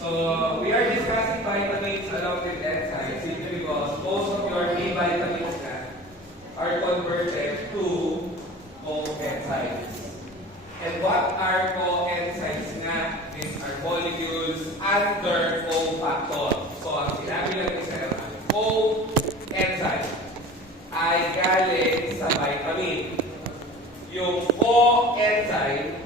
So, we are discussing vitamins along with enzymes simply because most of your B vitamins are converted to coenzymes. And what are coenzymes nga? These are molecules under cofactor. So, ang sinabi lang ni Sir, coenzyme ay galing sa vitamin. Yung coenzyme,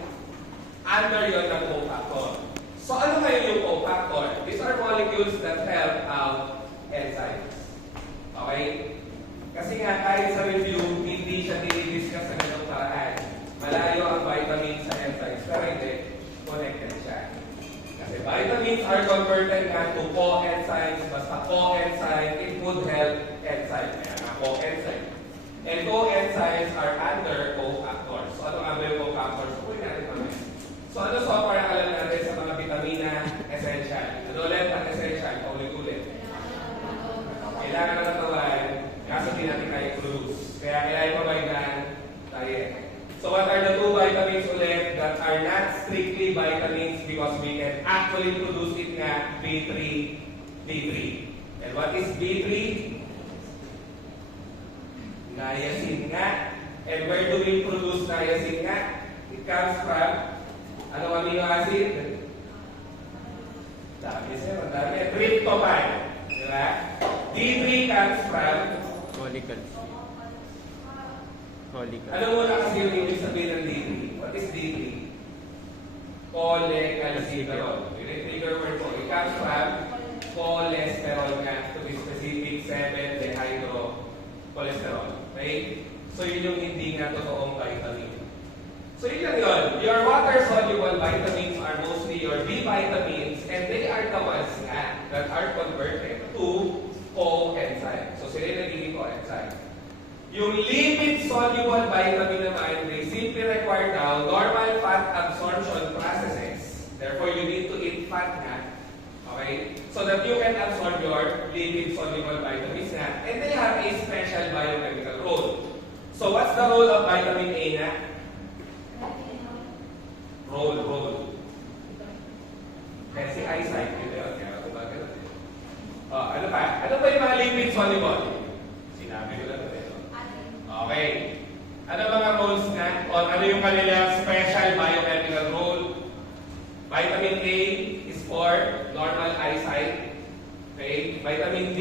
under yon ng cofactor. So, ano ngayon yung cofactor? These are molecules that help out enzymes. Okay? Kasi nga, kahit sa review, hindi siya dinidiscuss sa ganong paraan. Malayo ang vitamins sa enzymes, pero hindi, connected siya. Kasi vitamins are converted nga to coenzymes, basta coenzyme, it would help enzyme. Kaya nga coenzyme. And coenzymes are under cofactors. So, ano nga ba yung cofactors? So, natin mamaya. So, ano so para alam natin sa mga vitamina essential? Ano ulit ang essential? Paulit-ulit. Kailangan ng katawan, kaso hindi natin kaya produce. Kaya kailangan pabainan tayo. So, what are the two vitamins ulit that are not strictly vitamins because we can actually produce it nga? B3, B3. And what is B3? Niacin nga. And where do we produce niacin nga? It comes from anong amino acid? Dami sir, dami. Tryptophan. Diba? D3 comes from Folic acid. ano muna kasi yung ibig sabihin ng D3? What is D3? Cholecalciferol. Trigger word po. It comes from cholesterol nga. To be specific, 7-dehydrocholesterol. Okay? So yun yung hindi nga totoong vitamin. So yun lang yun. Your water-soluble vitamins are mostly your B vitamins and they are the ones nga that are converted to coenzyme. So sila yung nagiging coenzyme. Yung lipid-soluble vitamin naman, they simply require now normal fat absorption processes. Therefore, you need to eat fat nga. Okay? So that you can absorb your lipid-soluble vitamins nga. And they have a special biochemical role. So what's the role of vitamin A na? Role. Kasi eyesight, yun yun. Kaya kumbaga natin. Ano pa? Ano pa yung mga lipid soluble? Sinabi ko lang natin. Okay. Ano mga roles na? O ano yung kanilang special biochemical role? Vitamin A is for normal eyesight. Okay. Vitamin D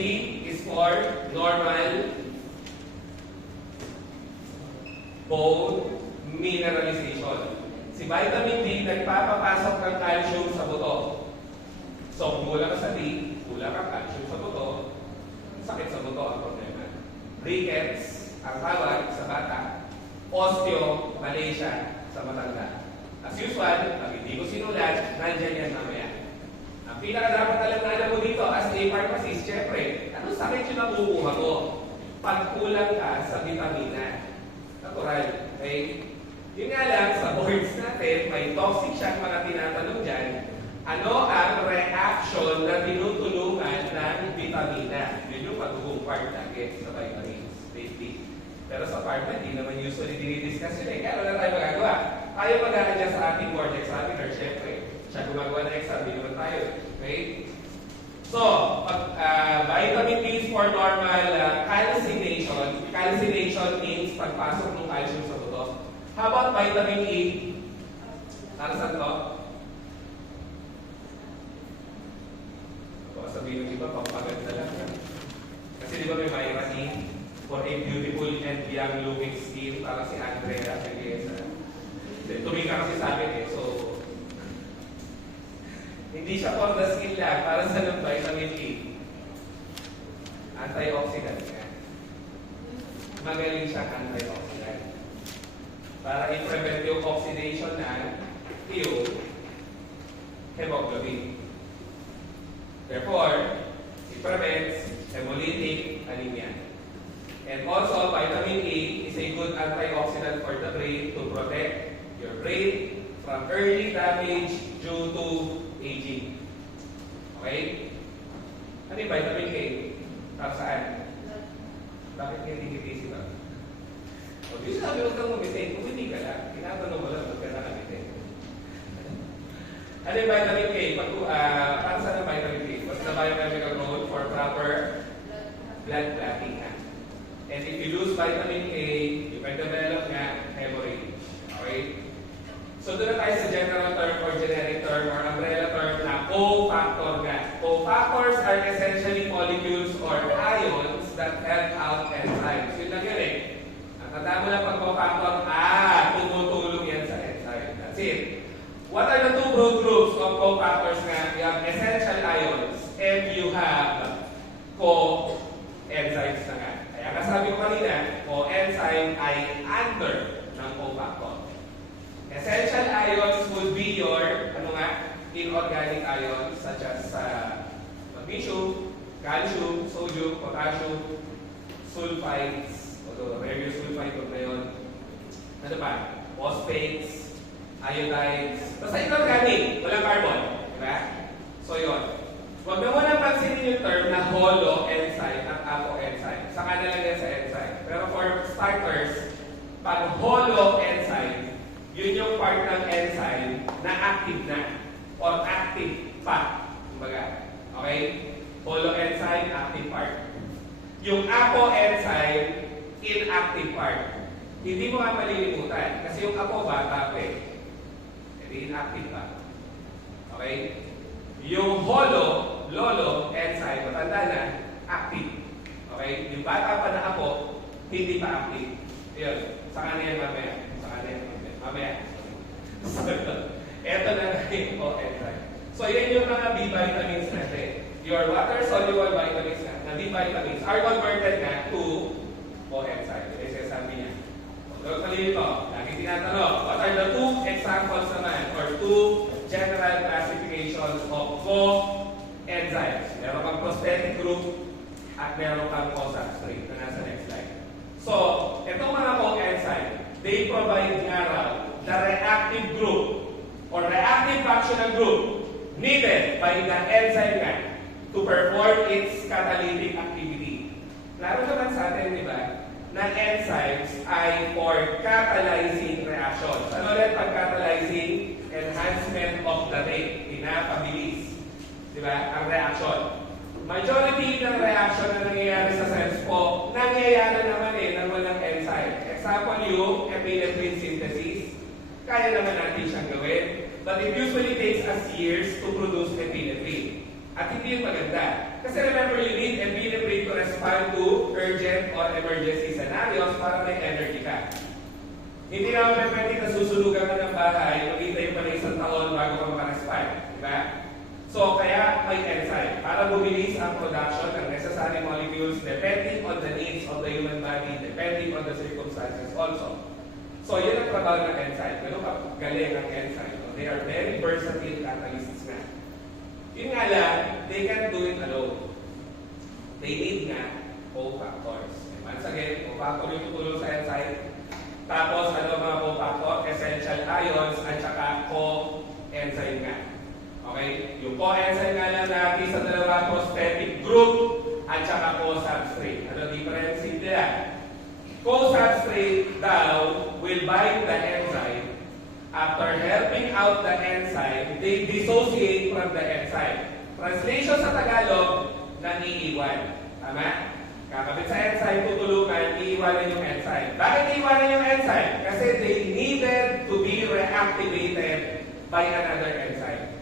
is for normal bone mineralization. Si vitamin D nagpapapasok ng calcium sa buto. So, kung kulang ka sa D, kulang ang calcium sa buto, sakit sa buto ang problema. Rickets ang tawag sa bata. Osteomalacia sa matanda. As usual, pag hindi ko sinulat, nandyan yan mamaya. Ang pinaka-dapat alam mo dito as a pharmacist, syempre, anong sakit yung nakukuha mo? Pag kulang ka sa vitamina. Natural. Okay? Yun nga lang, sa boards natin, may toxic shock mga tinatanong dyan. Ano ang reaction na tinutulungan ng vitamina? Yun yung pagugong part lagi sa vitamins. Safety. Pero sa pharma, hindi naman usually dinidiscuss yun eh. Kaya wala tayo magagawa. Tayo mag-a-adjust sa ating board examiner, syempre. Siya gumagawa ng exam, hindi naman tayo. Okay? So, vitamin D is for normal calcination. Calcination means pagpasok ng calcium sa buto. How about vitamin E? Para saan to? Baka sabihin ng iba, pampaganda lang. Kasi di ba may vitamin E? For a beautiful and young-looking skin, para si Andrea Pagesa. Tumika kasi sa akin eh, so hindi siya for the skin lang, para sa ng vitamin E. Antioxidant nga. Magaling siya antioxidant. Para i-prevent yung oxidation ng yung hemoglobin. Therefore, it prevents hemolytic anemia. And also, vitamin A is a good antioxidant for the brain to protect your brain from early damage due to aging. Okay? Ano yung vitamin A? Para saan? Bakit hindi kitisip ba? O, di sabi huwag kang umiti. Kung hindi ka lang, tinatanong mo lang, huwag ka na umiti. Ano yung vitamin K? Para saan ang vitamin K? What's the biochemical role for proper blood clotting? And if you lose vitamin K, you can develop nga hemorrhage. Okay? So doon na tayo sa general term or generic term or umbrella term na cofactor nga. Cofactors are essentially molecules or ions that help out enzymes. Yun lang yun eh. Tandaan mo lang pag cofactor, tumutulong yan sa enzyme. That's it. What are the two broad groups of cofactors nga? You have essential ions and you have co-enzymes na nga. Kaya kasabi ko kanina, co-enzyme ay under ng cofactor. Essential ions would be your, inorganic ions such as magnesium, calcium, sodium, potassium, sulfides, although various sulfide na yun. Ano pa? Phosphates, iodides, basta inorganic, walang carbon. Diba? So yun. Huwag na muna pansinin yung term na holo-enzyme at apo-enzyme. Saka na lang yan sa enzyme. Pero for starters, pag holo-enzyme, yun yung part ng enzyme na active na or active pa. Kumbaga. Okay? Holo-enzyme, active part. Yung apo-enzyme, inactive part. Hindi mo nga malilimutan. Kasi yung apo, bata pa eh. Hindi inactive pa. Okay? Yung lolo, enzyme, matanda na, active. Okay? Yung bata pa na apo, hindi pa active. Yun. Saka na yan mamaya. Mamaya. Ito na yung enzyme. So, yan yung mga B vitamins natin. Your water-soluble vitamins na B vitamins are converted na to coenzyme. Ito sabi niya. So, kalito, lagi tinatanong, what are the two examples naman or two general classifications of coenzymes? Meron kang prosthetic group at meron kang co-substrate na nasa next slide. So, itong mga coenzyme, they provide nga raw the reactive group or reactive functional group needed by the enzyme nga to perform its catalytic activity. Klaro naman sa atin, di ba, na enzymes ay for catalyzing reactions. Ano ulit pag catalyzing? Enhancement of the rate. Pinapabilis. Di ba? Ang reaction. Majority ng reaction na nangyayari sa cells po, nangyayari naman ng walang enzyme. Example yung epinephrine synthesis. Kaya naman natin siyang gawin. But it usually takes us years to produce epinephrine. At hindi yung maganda. Kasi remember, you need epinephrine to respond to urgent or emergency scenarios para may energy ka. Hindi naman pwede na susunugan ka ng bahay, maghintay pa na isang taon bago ka makarespond. Diba? So, kaya may enzyme para bumilis ang production ng necessary molecules depending on the needs of the human body, depending on the circumstances also. So, yun ang trabaho ng enzyme. Ganun galing ang enzyme. They are very versatile catalysts na. Yun nga lang, they can't do it alone. They need nga cofactors. Once again, cofactor yung tutulong sa enzyme. Tapos, ano mga cofactor? Essential ions at saka co-enzyme nga. Okay? Yung co-enzyme nga lang natin sa dalawa, prosthetic group at saka co-substrate. Ano difference nila? Co-substrate daw will bind the enzyme. After helping out the enzyme, they dissociate from the enzyme. Translation sa Tagalog, nangiiwan. Tama? Kakabit sa enzyme, tutulungan, iiwanan yung enzyme. Bakit iiwanan yung enzyme? Kasi they needed to be reactivated by another enzyme.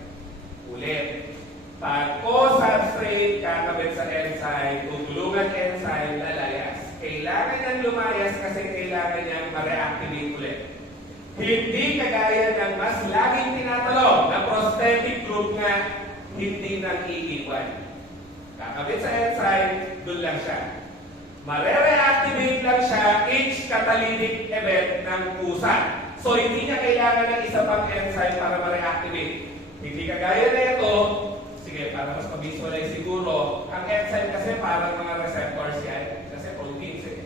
Ulit. Pag co-substrate, kakabit sa enzyme, tutulungan enzyme, lalayas. Kailangan niyang lumayas kasi kailangan niyang ma-reactivate ulit. Hindi kagaya ng mas laging tinatalong na prosthetic group nga hindi nang iiwan. Kakabit sa enzyme, doon lang siya. Mare-reactivate lang siya each catalytic event ng kusa. So, hindi niya kailangan ng isa pang enzyme para ma-reactivate. Hindi kagaya na ito, sige, para mas ma-visualize siguro, ang enzyme kasi parang mga receptors yan, kasi proteins eh.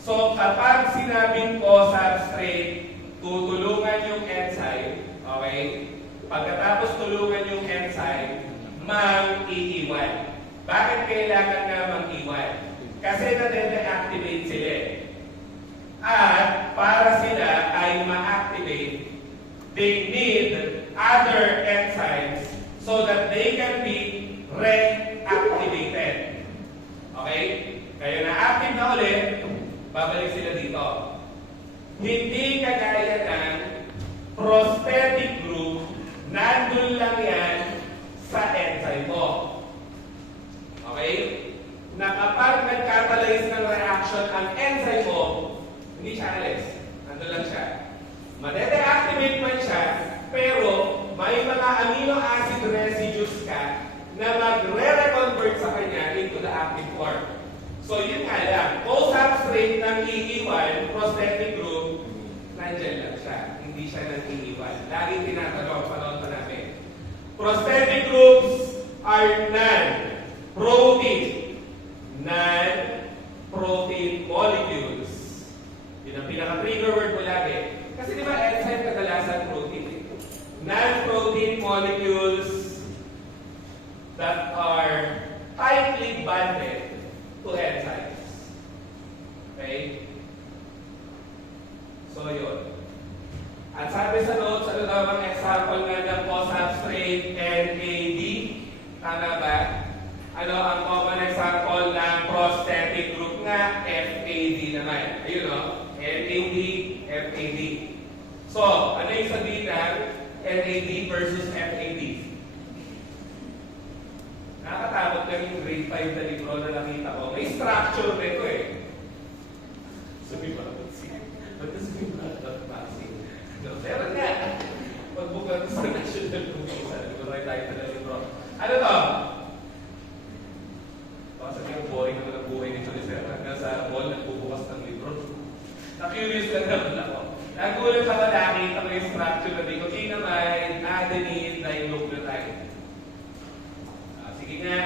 So, kapag sinabing ko substrate, tutulungan yung enzyme, okay? Pagkatapos tulungan yung enzyme, mang-iiwan. Bakit kailangan nga mang-iwan? Kasi na-deactivate sila. At para sila ay ma-activate, they need other enzymes so that they can be reactivated. Okay? Kaya na-active na ulit, babalik sila dito. Hindi kagaya ng prosthetic group, nandun lang yan sa enzyme mo. Okay? Na kapag nagkatalayas ng reaction ang enzyme mo, hindi siya alis. Nandun lang siya. Made-reactivate man siya, pero may mga amino acid residues ka na magre-reconvert sa kanya into the active form. So yun nga lang, co-substrate ng iiwan, prosthetic group, nandyan lang siya. Hindi siya nang iiwan. Laging tinatanong, panahon pa namin. Prosthetic groups are non-protein molecules. Yun ang pinaka-trigger word mo lagi. Kasi di ba enzyme kadalasan protein? Non-protein molecules that are tightly bonded to enzymes. Okay? So yun. At sabi sa notes, ano daw ang example nga ng co-substrate NAD? Tama ba? Ano ang common example ng prosthetic group nga? FAD naman. Ayun o. NAD, FAD. So, ano yung sabihin ng NAD versus FAD? Nakakatakot lang yung grade 5 na libro na nakita ko. May structure nito eh. Sabi ba? Ba't sabi ba? Pero nga, pagbukas sa national commission, libro tayo na libro. Ano to? Sabi yung boring naman ang buhay nito ni Sir. Hanggang sa wall, nagbubukas ng libro. Na-curious lang naman ako. Nagulat ako nakita ko yung structure na nicotinamide, adenine, dinucleotide. Sige nga.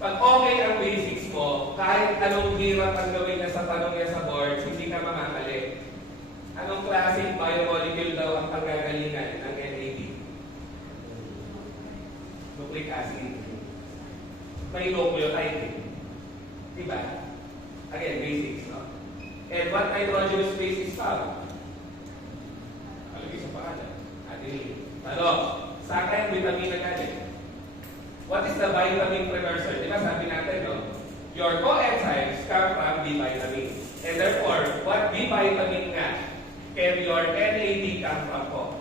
Pag okay ang basics mo, kahit anong hirap ang gawin na sa tanong niya sa board, hindi ka mamakali. Anong klaseng biomolecule daw ang panggagalingan ng NAD? Nucleic acid. May nucleotide. Diba? Again, basics, no? And what nitrogenous base is found? Alagay sa pangalan. Adenine. Ano? Saan kaya vitamin na galing? What is the vitamin precursor? Diba sabi natin, no? Your coenzymes come from B vitamin. And therefore, what B vitamin nga can your NAD come from po?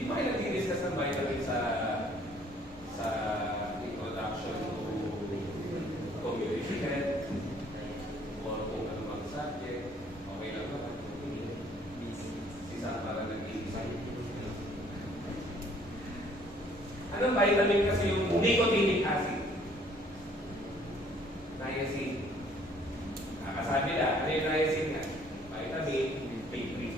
Di ba kayo nag-discuss ng vitamin sa introduction to community health or kung ano bang subject? Okay lang naman. Sisa para nag-i-design. Anong vitamin kasi yung nicotinic acid? Niacin. Nakasabi na, ano yung niacin nga? Vitamin B3.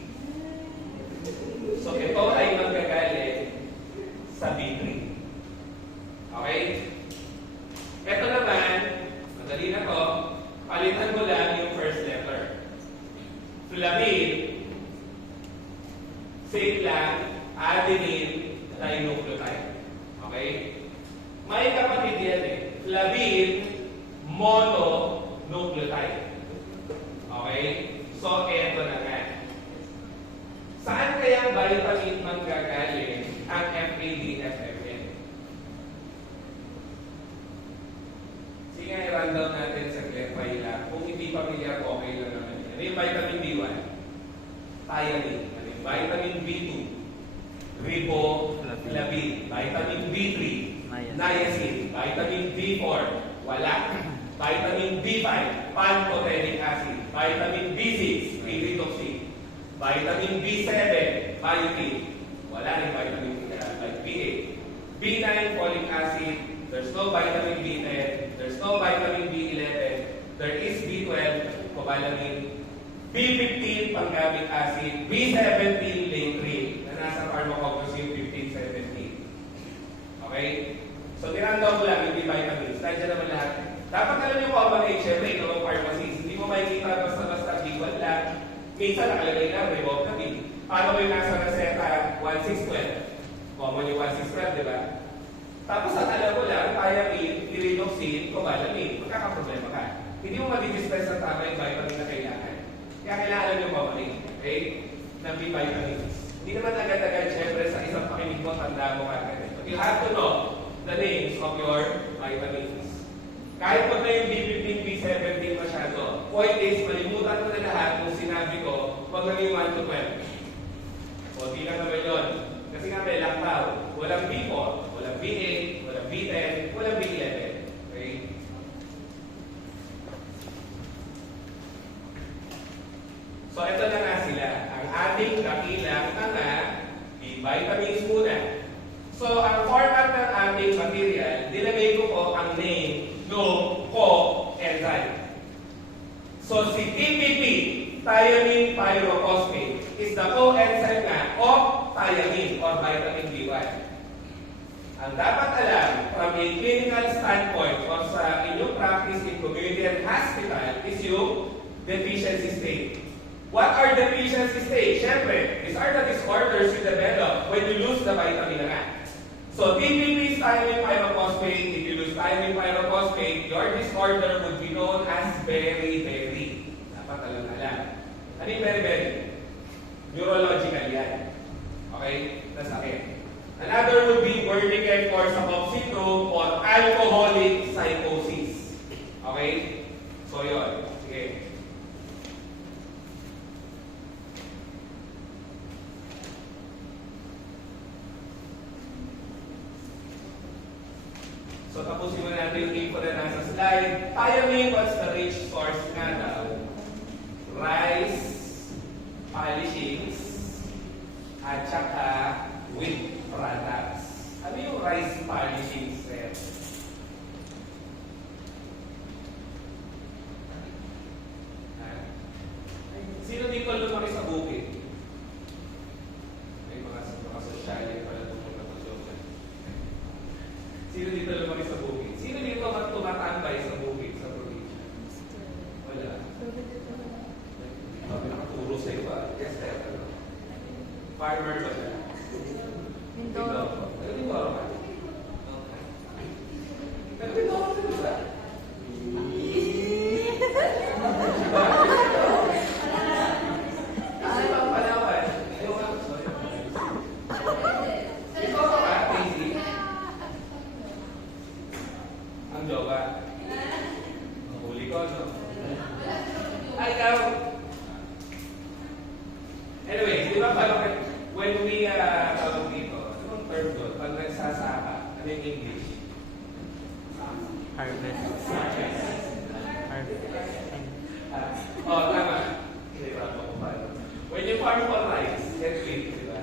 So ito ay magagaling sa B3. Okay? Ito naman, madali na to, palitan mo lang yung first letter. Flavine, same lang, adenine, dinucleotide. Okay? May kapatid yan eh. Flavine, mononucleotide. Okay? So, eto na nga. Saan kaya vitamin manggagaling ang FAD, FFN? Sige nga, i-rundown natin sa clarify lang. Kung hindi pamilyar, okay lang naman yan. Ano yung vitamin B1? Thiamine. Ano yung vitamin B2? Riboflavin. Vitamin B3? Niacin. Vitamin B4? Wala. Vitamin B5? Pantotenic acid. Vitamin B6? Pyridoxine. Vitamin B7, biotin. Wala rin vitamin like B8. B9, folic acid. There's no vitamin B10. There's no vitamin B11. There is B12, cobalamin. B15, pangabic acid. B17, lanthanum. Na nasa pharmacognosy yung 15-17. Okay? So, nirandom ko lang yung B-vitamins. Nandiyan naman lahat. Dapat alam niyo po about HMA, ito ang pharmacies. Hindi mo makikita basta-basta B1 lang. Minsan nakalagay lang, riboflavin. Paano ba yung nasa reseta 1612? Common yung 1612, di ba? Tapos ang alam mo lang, thiamine, pyridoxine, cobalamin. Magkakaproblema ka. Hindi mo madi-dispense ang tama yung vitamin na kailangan. Kaya kailangan nyo babalik, okay? Ng B vitamins. Hindi naman agad-agad, syempre, sa isang pakinig mo, tanda mo agad. But you have to know the names of your vitamins. Kahit pag na yung B15, B17 masyado, point is, malimutan mo na lahat kung sinabi ko, wag lang yung 1 to 12. O, di lang naman yun. Kasi nga may laktaw. Walang B4, walang B8, walang B10, walang B11. Okay? So, ito na nga sila. Ang ating dakilang mga B-vitamins muna. So, ang format ng ating material, nilagay ko po ang name no co-enzyme. So, si TPP, thiamine pyrophosphate, is the co-enzyme nga of thiamine or vitamin B1. Ang dapat alam from a clinical standpoint or sa inyong practice in community and hospital is yung deficiency state. What are deficiency states? Siyempre, these are the disorders you develop when you lose the vitamin nga. So, TPP is thiamine pyrophosphate. If you lose thiamine pyrophosphate, your disorder would be known as very. Dapat alam. Ano yung very? Neurological yan. Okay? Nasakit. Another would be Wernicke Korsakoff syndrome or alcoholic psychosis. Okay? So, yun. Sige. So, tapusin mo natin yung info na nasa slide. Thiamine, what's the rich source nga daw? Rice, polishings, at saka wheat products. Ano yung rice polishings, sir? Sino dito lumaki sa bukid? May mga sosyalin pala itong mga tulungan. Sino dito lumaki sa bukid? Sino dito tumatambay sa bukid, sa probinsya? Wala. Sabi nakaturo sa iba. Yes, sir. Farmer ba siya? Mindoro. Mindoro ka? Mindoro ka ba? Kasi bang Palawan? Sorry. Mindoro ka, Casey? Ang jowa. Ang huli ko, no? Ay, ikaw. Anyway, di ba when we tawag dito, anong term doon? Pag nagsasaka, ano yung English? Harvest. Oh, tama. Di ba? When you farm for rice, get wheat, di ba?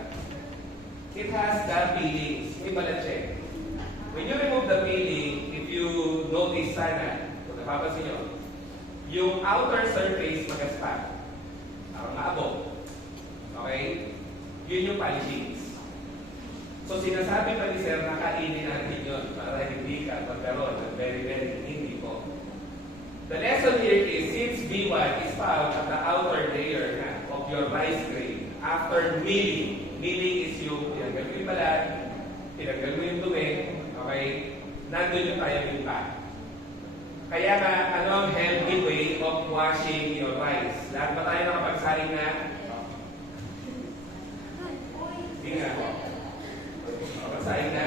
It has the peelings. May check. When you remove the peeling, if you notice sana, kung napapansin nyo, yung outer surface mag-aspat. Parang maabog. Okay? Yun yung polishings. So, sinasabi pa ni Sir na kainin natin yun para hindi ka magkaroon ng very hindi po. The lesson here is, since B1 is found at the outer layer of your rice grain, after milling is yung tinanggal mo yung balat, tinanggal mo yung dumi, okay? Nandun yung thiamine pa. Kaya nga, ano ang healthy way of washing your rice? Lahat ba tayo nakapagsaing na? Hindi nga. Nakapagsaing na?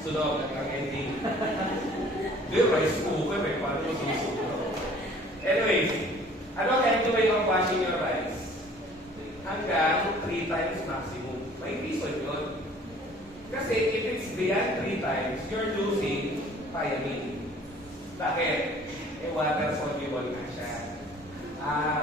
Sunog, ang ending. Yung rice cooker, may paano mo susunod. Anyways, ano ang healthy way of washing your rice? Hanggang 3 times maximum. May reason yun. Kasi if it's beyond 3 times, you're losing thiamine. Bakit? Water soluble na siya.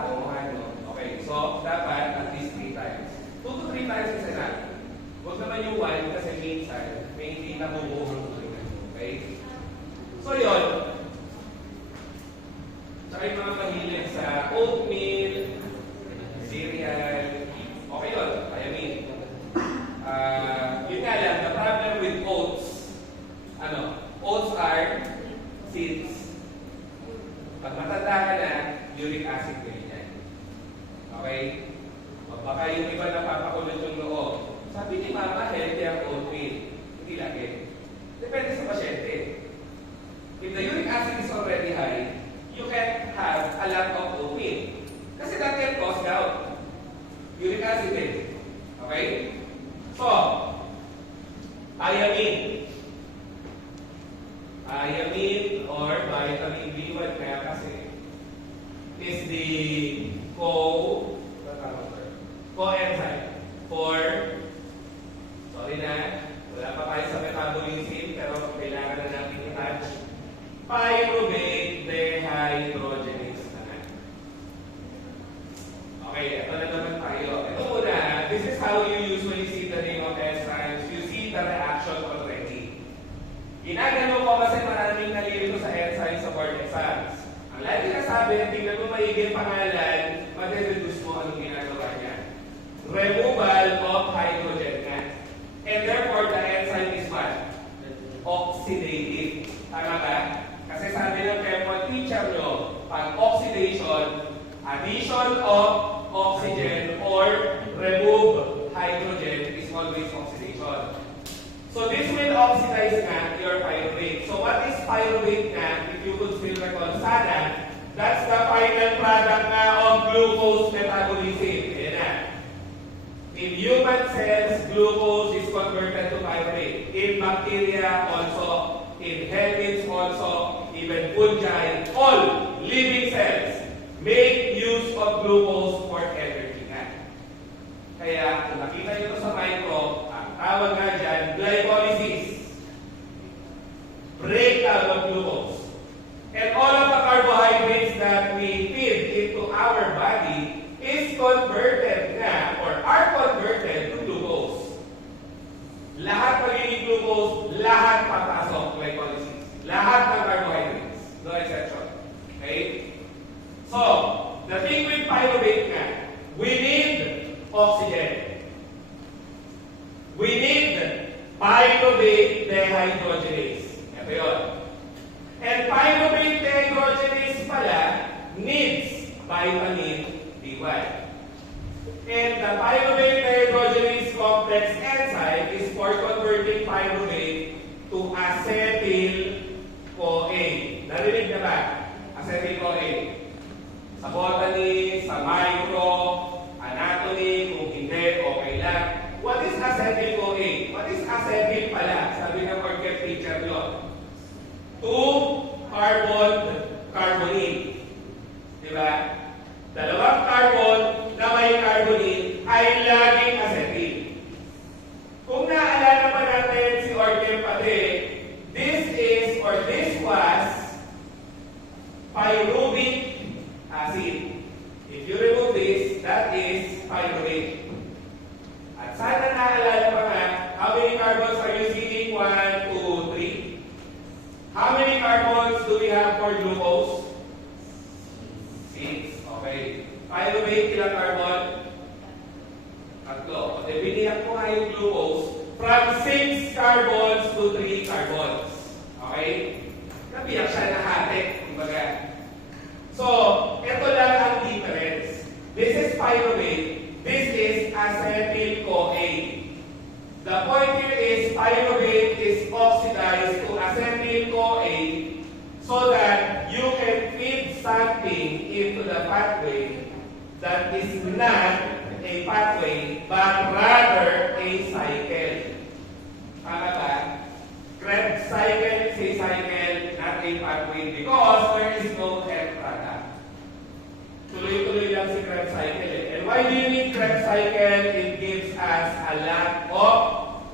Oo, ano. Okay, so dapat at least 3 times. 2 to 3 times is enough. Huwag naman yung 1 kasi minsan may hindi nabubuhang tulungan. Okay? So yun. Tsaka yung mga mahilig sa oatmeal, cereal, okay yun, thiamine. Yun nga lang, the problem with oats, oats are seeds. Pag matanda ka na, uric acid ko yan. Okay? Baka yung iba na papakulot yung loob. Sabi ni Mama, healthy ang oatmeal. Hindi lagi. Depende sa pasyente. If the uric acid is already high, you can have a lot of oatmeal. Kasi that can cause gout. Uric acid din. Okay? So, thiamine. Thiamine or vitamin B1 kaya kasi is the coenzyme for, sorry na, wala pa tayo sa metabolism pero kailangan na natin i-touch, pyruvate dehydrogenase naman. Okay, ito na naman tayo. Ito muna, this is how you usually see the name of enzymes. You see the reaction already. Ginagano ko kasi maraming nalilito sa enzymes sa board exams. Ang lagi na sabi, tingnan mo maiging pangalan, mag-reduce mo anong ginagawa niya. Removal of hydrogen gas. And therefore, the enzyme is what? Oxidative. Tama ba? Kasi sabi ng chemical teacher nyo, pag oxidation, addition of oxygen or remove hydrogen is always oxidation. So this will oxidize nga your pyruvate. So what is pyruvate nga? If you could still recall sana, that's the final product nga of glucose metabolism. Ayan na. In human cells, glucose is converted to pyruvate. In bacteria also, in helminths also, even fungi, all living cells make use of glucose for energy nga. Kaya kung nakita nyo ito sa micro, ang tawag nga dyan, glycolysis. Breakdown of glucose. And all of the carbohydrates that we feed into our body is converted nga or are converted to glucose. Lahat magiging glucose, lahat papasok glycolysis. Lahat ng carbohydrates. No exception. Okay? So, the thing with pyruvate nga, we need oxygen. We need pyruvate dehydrogenase. Ito yun. And pyruvate dehydrogenase pala needs vitamin B1. And the pyruvate dehydrogenase complex enzyme is for converting pyruvate to acetyl-CoA. Narinig na ba? Acetyl-CoA. Sa botany, sa micro, anatomy, kung hindi, okay lang. What is acetyl-CoA? What is acetyl pala? Sabi ng orchid teacher nyo. 2-carbon carbonate. Diba? Dalawang carbon na may carbonate ay laging acetyl. Kung naalala pa natin si orchid pati, this is or this was pyruvic acid. If you remove this, that is pyruvate. At sana naalala pa nga, how many carbons are you seeing? 1, 2, 3. How many carbons do we have for glucose? 6. Okay. Pyruvate, ilang carbon? 3. O, biniyak ko nga yung glucose from 6 carbons to 3 carbons. Okay? Nabiyak siya na hati, kumbaga. So, ito lang ang difference. This is pyruvate. This is acetyl-CoA. The point here is pyruvate is oxidized to acetyl-CoA so that you can feed something into the pathway that is not a pathway but rather a cycle. Tama ba? Krebs cycle is a cycle, not a pathway because there is no end product. Tuloy-tuloy lang si Krebs cycle eh. And why do you need Krebs cycle? It gives us a lot of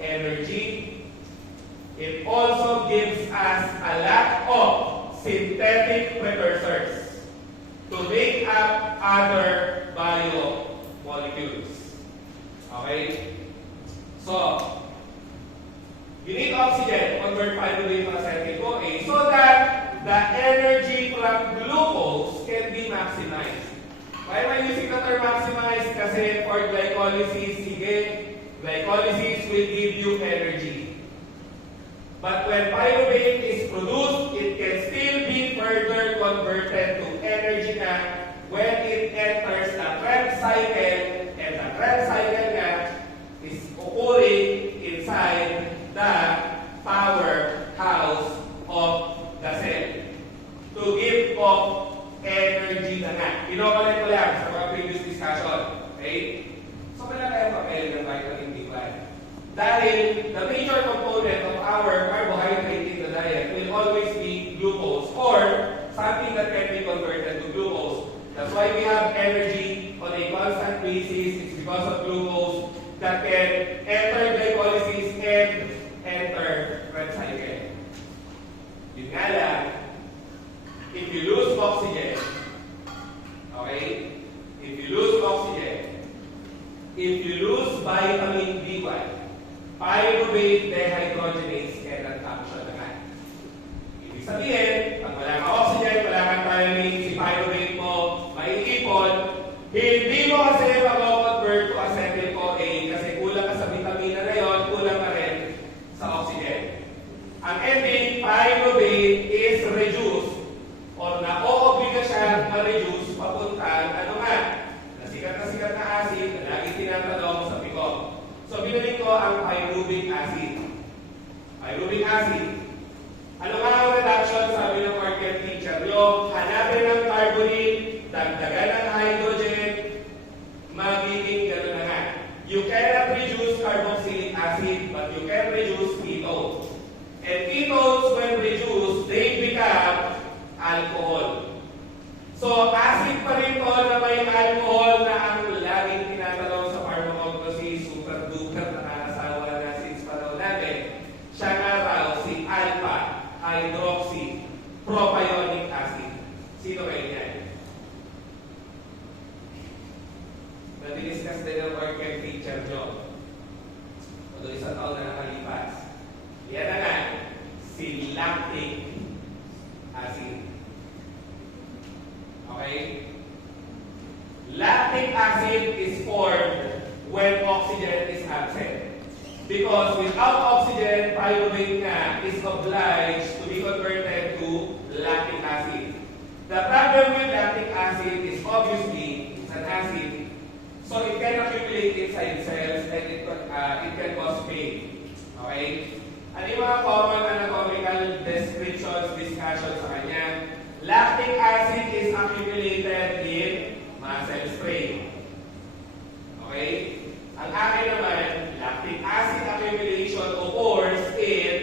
energy. It also gives us a lot of synthetic precursors to make up other biomolecules. Okay? So, you need oxygen to convert pyruvate to acetyl-CoA so that the energy from glucose can be maximized. Why am I using the term maximize? Kasi for glycolysis, sige, glycolysis will give you energy. But when pyruvate is produced, it can still be further converted to energy na when it enters the Krebs cycle, and the Krebs cycle nga is occurring inside the powerhouse of the cell to give off sa mga previous discussion. Okay? So, wala tayong papel ng vitamin B1. Dahil the major component of our carbohydrate in the diet will always be glucose or something that can be converted to glucose. That's why we have energy on a constant basis. It's because of glucose that can enter glycolysis and enter Krebs cycle. Yun nga lang, if you lose oxygen, okay? If you lose oxygen, if you lose vitamin B1, pyruvate dehydrogenase cannot function naman. Ibig sabihin, pag wala kang oxygen, wala kang thiamine, si pyruvate mo, maiipon, hindi mo kasi mag-convert to acetyl-CoA kasi kulang ka sa vitamina na yun, kulang ka rin sa oxygen. Ang ending, pyruvate is reduced or na-oobliga siya ma-reduce papuntang ano nga, na sikat na acid na lagi tinatanong sa PICO. So, binalik ko ang pyruvic acid. Pyruvic acid. Ano nga ang reduction, sabi ng market teacher? Yung hanapin ng carbonate, dagdagan ng hydrogen, magiging gano'n na nga. You cannot reduce carboxylic acid, but you can reduce ketones. And ketones, when reduced, they become alcohol. So, acid pa rin to na may alcohol na ang laging tinatanong sa pharmacognosy, super duper nakakasawa na since panahon natin. Siya nga raw si alpha hydroxy propionic acid. Sino kayo yan? Na-discuss din ang working teacher nyo. O doon isang taon na nakalipas. Yan na nga, si lactic acid. Okay? Lactic acid is formed when oxygen is absent. Because without oxygen, pyruvate nga is obliged to be converted to lactic acid. The problem with lactic acid is obviously it's an acid, so it can accumulate inside cells and it can cause pain. Okay? Ano yung mga common anatomical descriptions, discussions sa kanya? Lactic acid is accumulated in muscle strain. Okay? Ang akin naman, lactic acid accumulation occurs in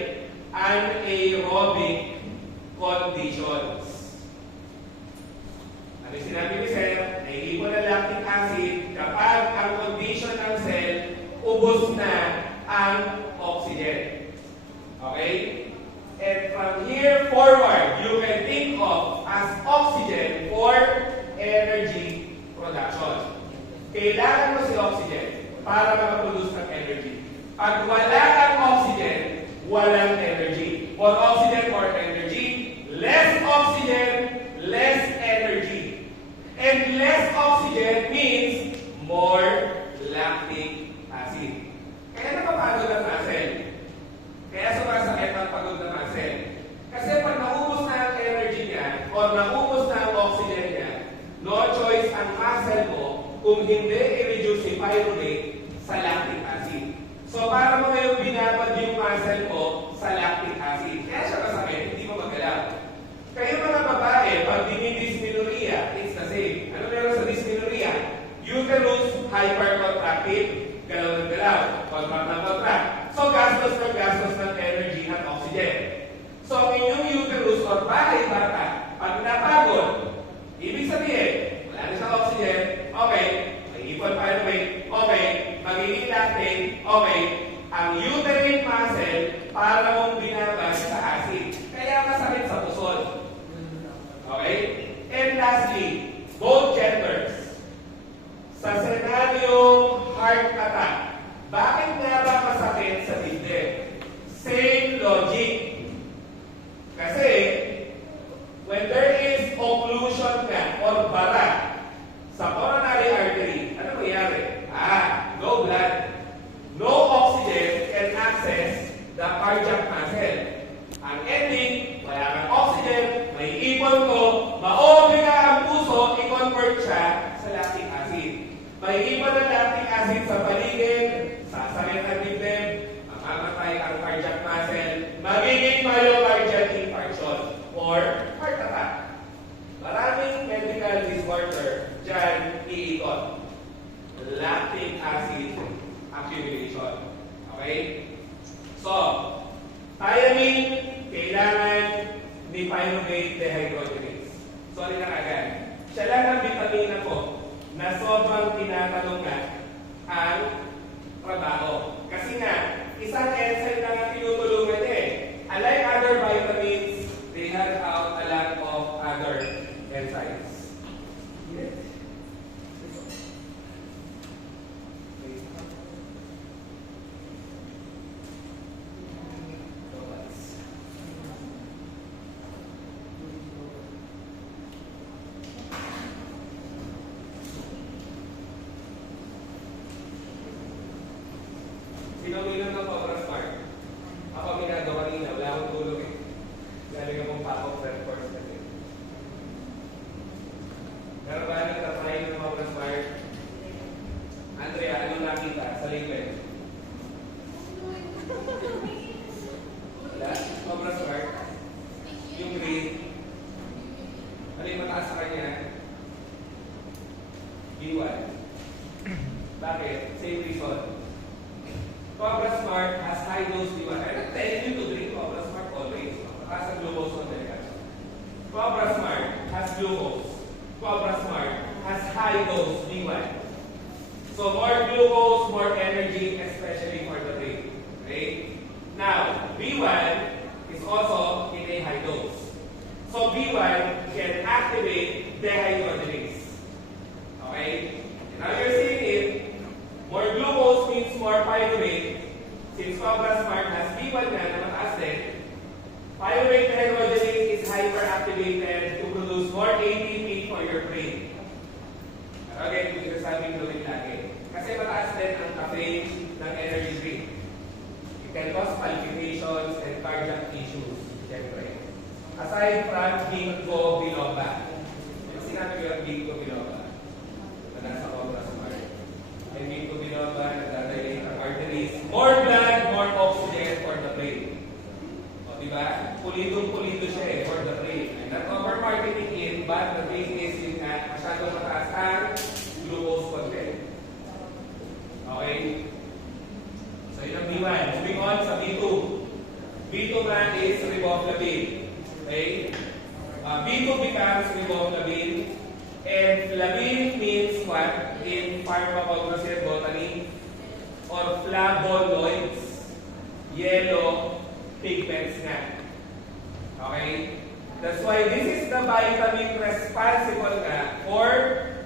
anaerobic conditions. Ano yung sinabi ni Sir? Naiipon ng lactic acid kapag ang condition ng cell ubos na ang oxygen. Okay? And from here forward, you can think of as oxygen for energy production. Kailangan mo si oxygen para makaproduce ng energy. Pag wala kang oxygen, walang energy. For oxygen, for energy. Less oxygen, less energy. And less oxygen means more lactic acid. Kaya napapagod ang muscle. Kaya sumasakit ang pagod na muscle. Kasi pag naubos na ang energy niya or naubos na ang oxygen niya, no choice ang muscle mo kung hindi i-reduce si pyruvate sa lactic acid. So para mo ngayong binabad yung muscle mo sa lactic acid. Kaya siya masakit, hindi mo magalaw. Kayo mga babae, pag dinidysmenorrhea, it's the same. Ano meron sa dysmenorrhea? Uterus hypercontracted, galaw ng galaw, contract ng contract. So gastos ng energy at oxygen. So ang inyong uterus or bahay bata, pag napagod, ibig sabihin, wala na siyang oxygen, okay, may ipon pyruvate, okay, magiging lactate, okay, ang uterine muscle para mong binabas sa acid. Kaya masakit sa puson. Okay? And lastly, both genders. Sa senaryong heart attack, bakit nga ba masakit sa dibdib? Same logic. Kasi, when there is occlusion nga or bara sa coronary artery, ano mangyayari? No blood. No oxygen can access the cardiac muscle. Ang ending, wala kang oxygen, may ipon ko, maobliga ang puso, i-convert siya sa lactic acid. May ipon ng lactic acid sa paligid, sasakit ang dibdib, mamamatay ang cardiac muscle, magiging myocardial infarction or heart attack. Maraming medical disorder dyan lactic acid accumulation. Okay? So, thiamine, kailangan ni pyruvate dehydrogenase. Sorry na agad. Siya lang ang vitamina ko na sobrang tinatanungan ang trabaho. Kasi nga, isang enzyme lang ang tinutulungan niya eh. Unlike other vitamins, they have out a lot of other enzymes. Yes. Sino minum ng Cobra Smart? Ako minado kanina, wala akong tulog eh. Galing akong pack-up red course kasi. Pero ba nagtatry ng Cobra Smart? Andrea, anong nakita sa label? Wala? Cobra Smart? Yung green? Ano yung mataas sa kanya? B1. Bakit? Same reason. Cobra Smart has high dose B1. I'm not telling you to drink Cobra Smart always. Mataas ang glucose on there. Cobra Smart has glucose. Cobra Smart has high dose B1. So more glucose, more energy, especially for the brain. Okay? Now, B1 is also in a high dose. So B1 can activate dehydrogenase. Okay? And now you're seeing it. More glucose means more pyruvate. Since Cobra Smart has B1 na mataas din, pyruvate dehydrogenase is hyperactivated to produce more ATP for your brain. Okay, kung sinasabing gawin lagi. Kasi mataas din ang caffeine ng energy drink. It can cause palpitations and cardiac issues. Siyempre. Aside from ginkgo biloba. Yung sinabi ko yung ginkgo biloba. Nasa Cobra Smart. And ginkgo biloba, nagdadilate ang arteries. More blood, more oxygen for the brain. O, diba? Pulidong-pulido siya eh, for the brain. And not over-marketing in, but the thing is yun nga, masyadong mataas ang glucose content. Okay? So, yun ang B1. Moving on sa B2. B2 man is riboflavin. Okay? B2 becomes riboflavin. And flavin means what? In pharmacology and botany, or flavonoids, yellow pigments nga. Okay? That's why this is the vitamin responsible nga for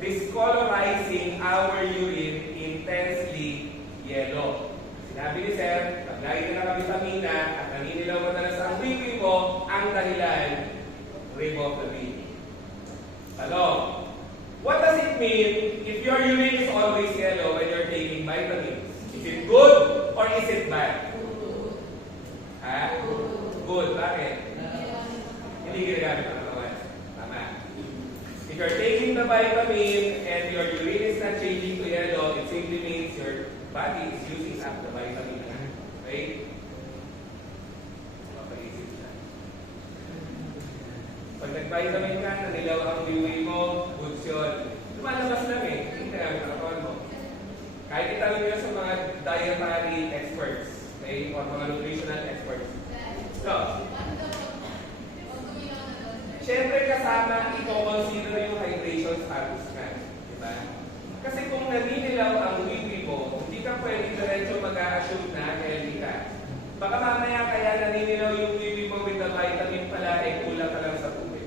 discolorizing our urine intensely yellow. Sinabi ni Sir, pag lagi na nakabitamina at naninilaw madalas ang liquid mo, ang dahilan, riboflavin. Ano? What does it mean if your urine is always yellow when you're taking vitamins? Is it good or is it bad? Ha? Good. Bakit? Hindi ginagamit ang katawan. Tama. If you're taking the vitamin and your urine is not changing to yellow, it simply means your body is using up the vitamin. Okay? Papaisip na. Pag nag-vitamin ka, nanilaw ang urine mo, goods yun. Lumalabas lang eh. Hindi na gamit ang katawan mo. Kahit itanong nyo sa mga dietary experts, okay? Or mga nutritional experts. So, syempre kasama, i-consider yung hydration status ka. Diba? Kasi kung naninilaw ang urine mo, hindi ka pwede diretso mag-a-assume na healthy ka. Baka mamaya kaya naninilaw yung urine mo with the vitamin pala, eh kulang ka lang sa tubig.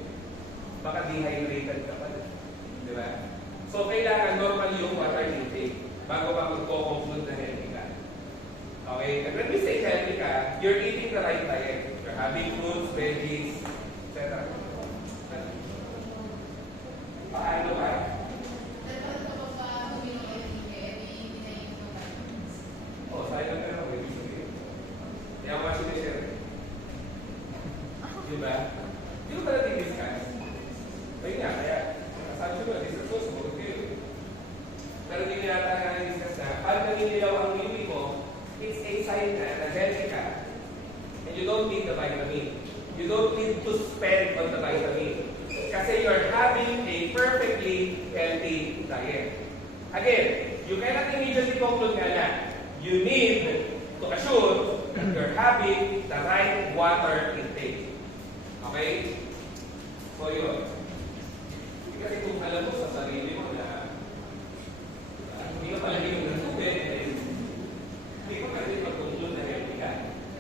Baka dehydrated ka pala. Diba? So, kailangan normal yung water intake bago ka magko-conclude na healthy ka. Okay? And when we say healthy ka, you're eating the right diet. You're having fruits, veggies, etc. Paano ba? Oh, silent ka na. Wait, sabihin. Kaya ako kasi share. Diba? Hindi ko pala discuss. Ayun nga, kaya sabi ko na, discuss ko, sumunod kayo. Pero hindi nila tayo discuss na, pag naninilaw ang urine mo, it's a sign na healthy ka. And you don't need the vitamin. You don't need to spend on the vitamin. Kasi you're having a perfectly healthy diet. Again, you cannot immediately conclude nga na. You need to assure that you're having the right water intake. Okay? So yun. Kasi kung alam mo sa sarili mo na hindi ka palagi ng tubig, hindi ko pwede mag-conclude na healthy ka.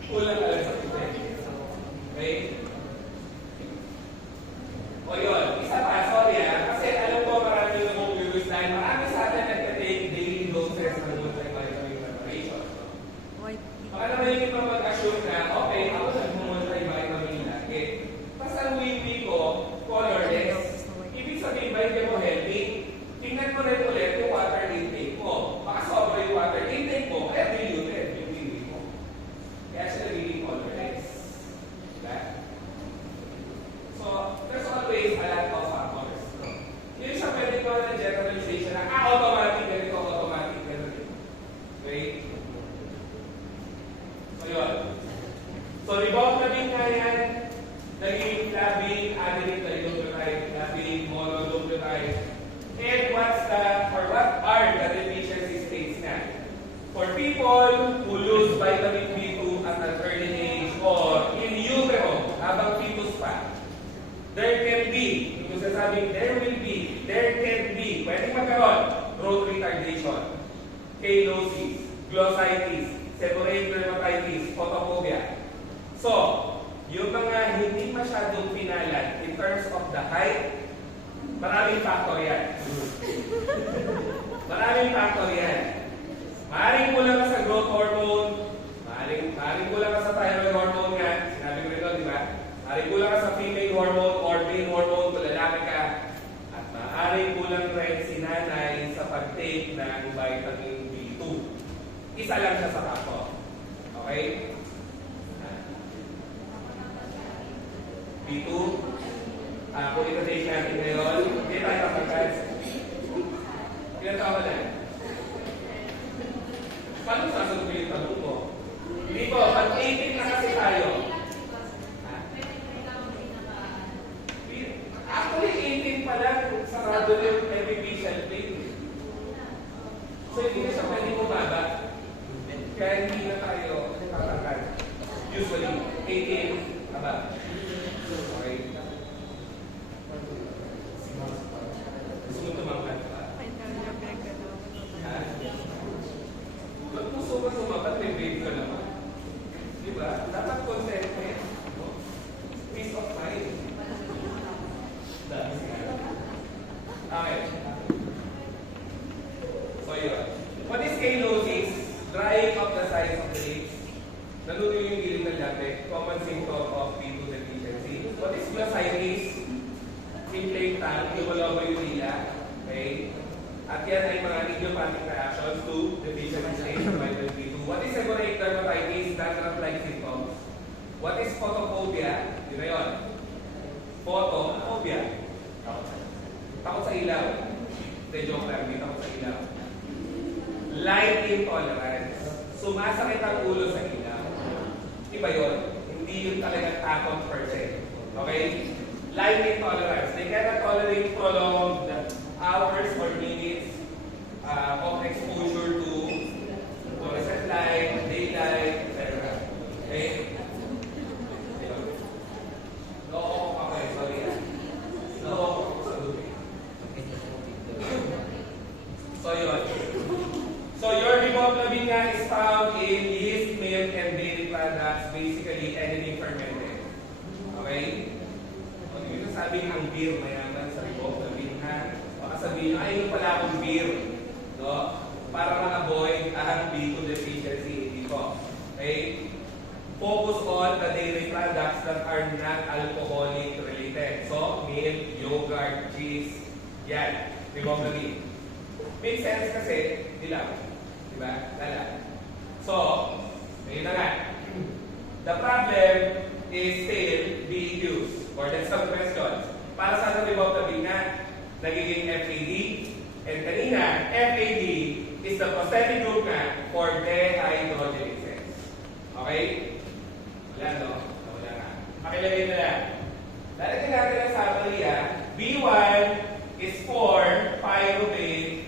Kulang alam sa tubig. Okay? O yun, isa pa, sorry kasi alam ko marami yung confused dahil marami sa atin nagtatake daily doses ng multivitamin preparation. Baka naman yung iba mag-assume na, okay, ako nag-multivitamin lagi. Tapos ang wiwi ko, colorless. Ibig sabihin ba hindi mo healthy? Tingnan mo rin ulit yung water intake mo. Baka sobra yung water intake mo, kaya diluted yung wiwi mo. Kaya siya nagiging colorless. Diba? So, there's always a lot of factors. Yun siya pwede ko na generalization na, automatic ganito, automatic ganito. Okay? So, yun. So, revolve na din nga yan. Naging labing, adenine, dinucleotide, labing, mononucleotide. And what are the deficiency states nga? For people who lose vitamin B2 at an early age or in utero, habang fetus pa, there can be, kung sasabing there can be, pwedeng magkaroon, growth retardation, kalosis, glossitis, seborrheic dermatitis, photophobia. So, yung mga hindi masyadong pinalan in terms of the height, maraming factor yan. Maraming factor yan. Maaaring kulang ka sa growth hormone, maaaring kulang ka sa thyroid hormone nga, sinabi ko rin doon, di ba? Maaaring kulang ka sa female hormone or male hormone kung lalaki ka. At maaaring kulang rin si nanay sa pag-take ng vitamin B2. Isa lang siya sa factor. Okay? B2, kung ita-take natin ngayon, hindi tayo kapagkat. Ilan taon ka na? Paano sasagot mo yung tanong mo? Hindi po, pag 18 na kasi tayo. Actually, 18 pa lang, sarado yung epipicial plate. So, hindi na siya pwede bumaba. Kaya hindi na tayo tatangkad. Usually, 18 above. Okay. Gusto mo tumangkat pa? Ha? Ba't gusto ka tumangkat? May babe ka naman. Diba? Dapat content. Peace of mind. Okay. So yun. What is kalosis? Drying of the sides of the lips. Naluto yung gilid ng labi. Common symptom of B2 deficiency. What is glossitis? Inflamed tongue, lumalobo yung dila. Okay? At yan ay mga idiopathic reactions to deficiency state of vitamin B2. What is seborrheic dermatitis? Dandruff-like symptoms. What is photophobia? Yun na yun. Photophobia. Takot sa ilaw. Hindi, joke lang. Hindi takot sa ilaw. Light intolerance. Sumasakit ang ulo sa ilaw. Iba yun. Hindi yun talagang takot per se. Okay? Light intolerance. They cannot tolerate prolonged hours or minutes of exposure to fluorescent light, daylight, etc. Okay? Okay, sorry. So yun. So your hemoglobin nga is found in yeast, milk, and dairy products, basically anything fermented. Okay? O, hindi na sabi ang beer mayaman sa hemoglobin ha. Baka sabihin, ay yung pala akong beer. No? Para ma-avoid ang B2 deficiency. Hindi po. Okay? Focus on the dairy products that are not alcoholic related. So, milk, yogurt, cheese, yan. Hemoglobin. Makes sense kasi, dilaw. Diba? Lala. So, ayun na nga. The problem is still being used. Or that's some questions. Para sa ating hemoglobin nga, nagiging FAD. And kanina, FAD is the prosthetic group nga for dehydrogenases. Okay? Wala, no? Wala nga. Pakilagay na lang. Lalagyan natin ang summary, B1 is for pyruvate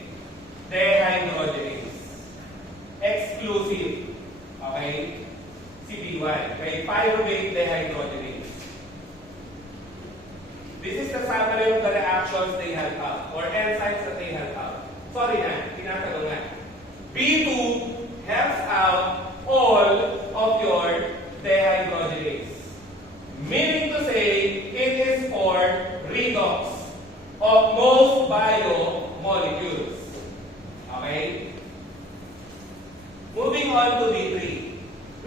Sorry na, tinatanong nga. B2 helps out all of your dehydrogenase. Meaning to say, it is for redox of most biomolecules. Okay? Moving on to B3.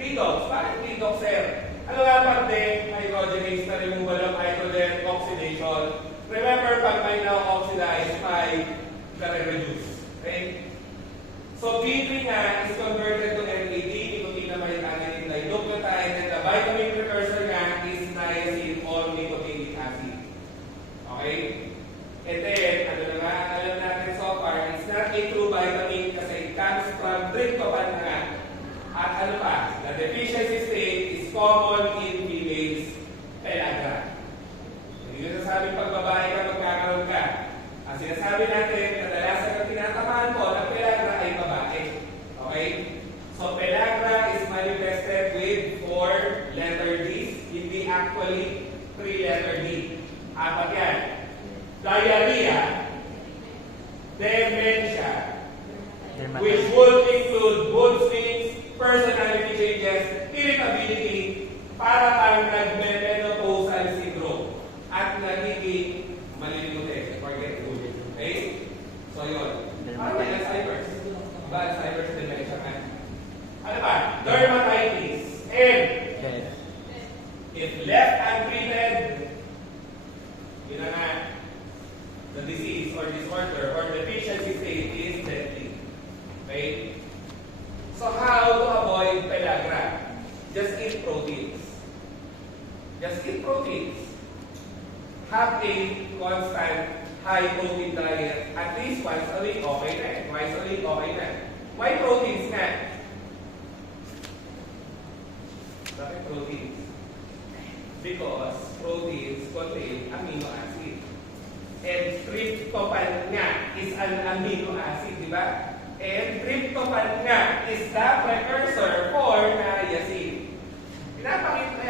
Redox. Bakit redox, sir? Ano nga parte? Hydrogenase na removal of hydrogen oxidation. Remember, pag may na-oxidize, may na-reduce. Okay? So, B3 nga is converted to NAD, nicotinamide adenine dinucleotide, and the vitamin precursor nga is niacin or nicotinic acid. Okay? And then, ano na nga, alam natin so far, it's not a true vitamin kasi it comes from tryptophan na nga. At ano pa, the deficiency state is common in females pellagra. Hindi ko sasabing pag babae ka, magkakaroon ka. Ang sinasabi natin, kadalasan ang tinatamaan mo ng pellagra ay babae. Okay? So, pellagra is manifested with 4 letter Ds, hindi actually 3 letter D. Apat yan. Diarrhea, dementia, which would include mood swings, personality changes, irritability, para kang nagme-menopausal syndrome at nagiging malilimutin. Forget food. Okay? So, yun. Ano ba yung Alzheimer's? Ba, Alzheimer's dementia ka? Ano ba? Dermatitis. And if left untreated, yun na nga, the disease or disorder or deficiency state is deadly. Okay? So how to avoid pellagra? Just eat proteins. Just eat proteins. Have a constant high protein diet. At least once a week, okay na. Twice a week, okay na. Why proteins nga? Bakit proteins? Because proteins contain amino acid. And tryptophan nga is an amino acid, di ba? And tryptophan nga is the precursor for niacin. Pinapakita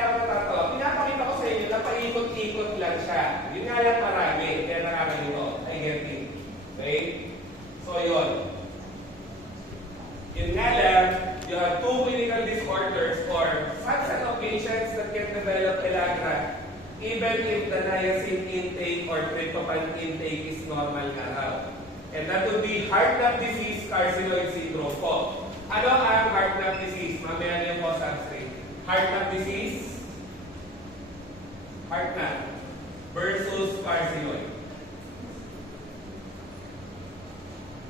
ko sa inyo na paikot-ikot lang siya. Yun nga lang marami, kaya nakakalito. I get it. Okay? So, yun. Yun nga lang, you have 2 clinical disorders or subset of patients that can develop pellagra even if the niacin intake or tryptophan intake is normal nga raw. And that would be heart valve disease, carcinoid syndrome po. Ano ang heart valve disease? Mamaya niyo po substrate. Heart valve disease, heart valve versus carcinoid.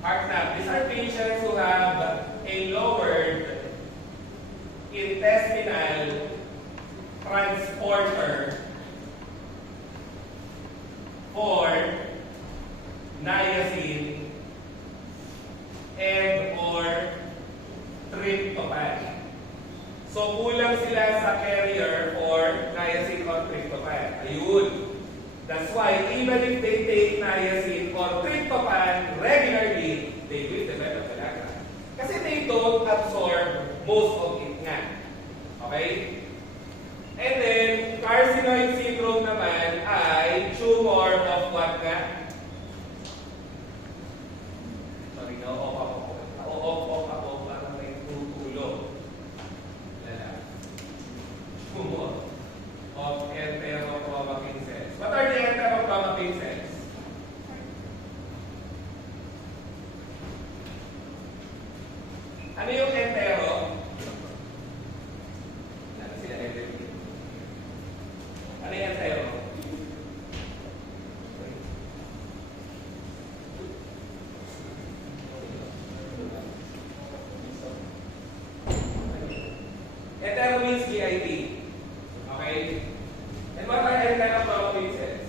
Heart valve. These are patients who have a lowered intestinal transporter for niacin and or tryptophan. So, kulang sila sa carrier for niacin or tryptophan. Ayun. That's why even if they take niacin or tryptophan regularly, they will develop pellagra. Kasi they don't absorb most of it nga. Okay? And then, carcinoid syndrome naman ay tumor of what nga? Sorry, na-off ako. Parang may tutulog. Tumor of enterochromatin cells. What are the enterochromatin cells? Ano yung entero? Ano yung entero? Entero means GIT. Okay? And what are enterochromatin cells?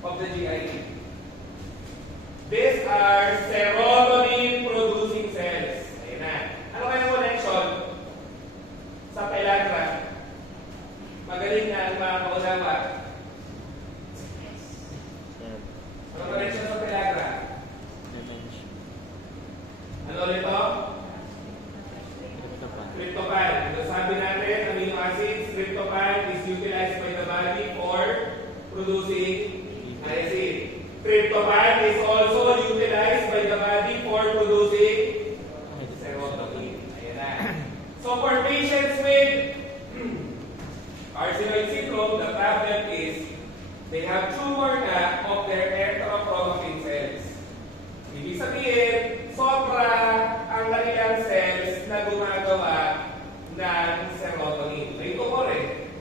Of the GIT. These are serotonin-producing cells. Ayun na. Ano kayang connection sa pellagra? Magaling na ang mga kausama. Ano connection sa pellagra? Ano ulit ito? Tryptophan. Ito sabi natin, amino acids, tryptophan is utilized by the body for producing niacin. Tryptophan tryptophan is also utilized by the body for producing serotonin. Ayan na. So for patients with carcinoid syndrome, the problem is they have tumor na of their erythrochromatin cells. Ibig sabihin, sobra ang kanilang cells na gumagawa ng serotonin. May tumor eh.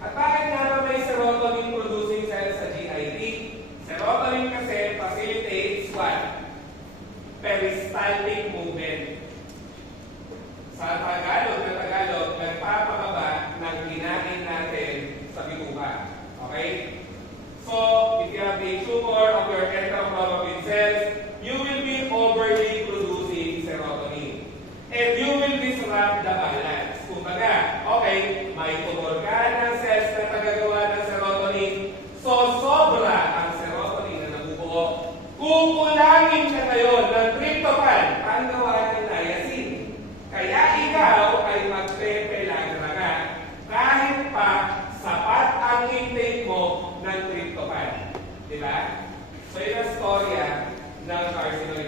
At bakit nga ba may serotonin producing cells sa GIT? Serotonin kasi facilitates what? Peristaltic movement. Sa Tagalog, nagpapakaba ng kinain natin sa bituka. Okay? So, if you have a tumor of your erythrochromatin cells, you will be overly producing serotonin. And you will disrupt the balance. Kumbaga, okay, may tumor ka ng cells na tagagawa ng serotonin. So, sobra ang serotonin na nabubuo. Kukulangin ka ngayon ng tryptophan. Ang gawa ng niacin. Kaya ikaw ay magpepelagra ka kahit pa sapat ang intake mo ng tryptophan. Diba? So, yun ang storya ng carcinoid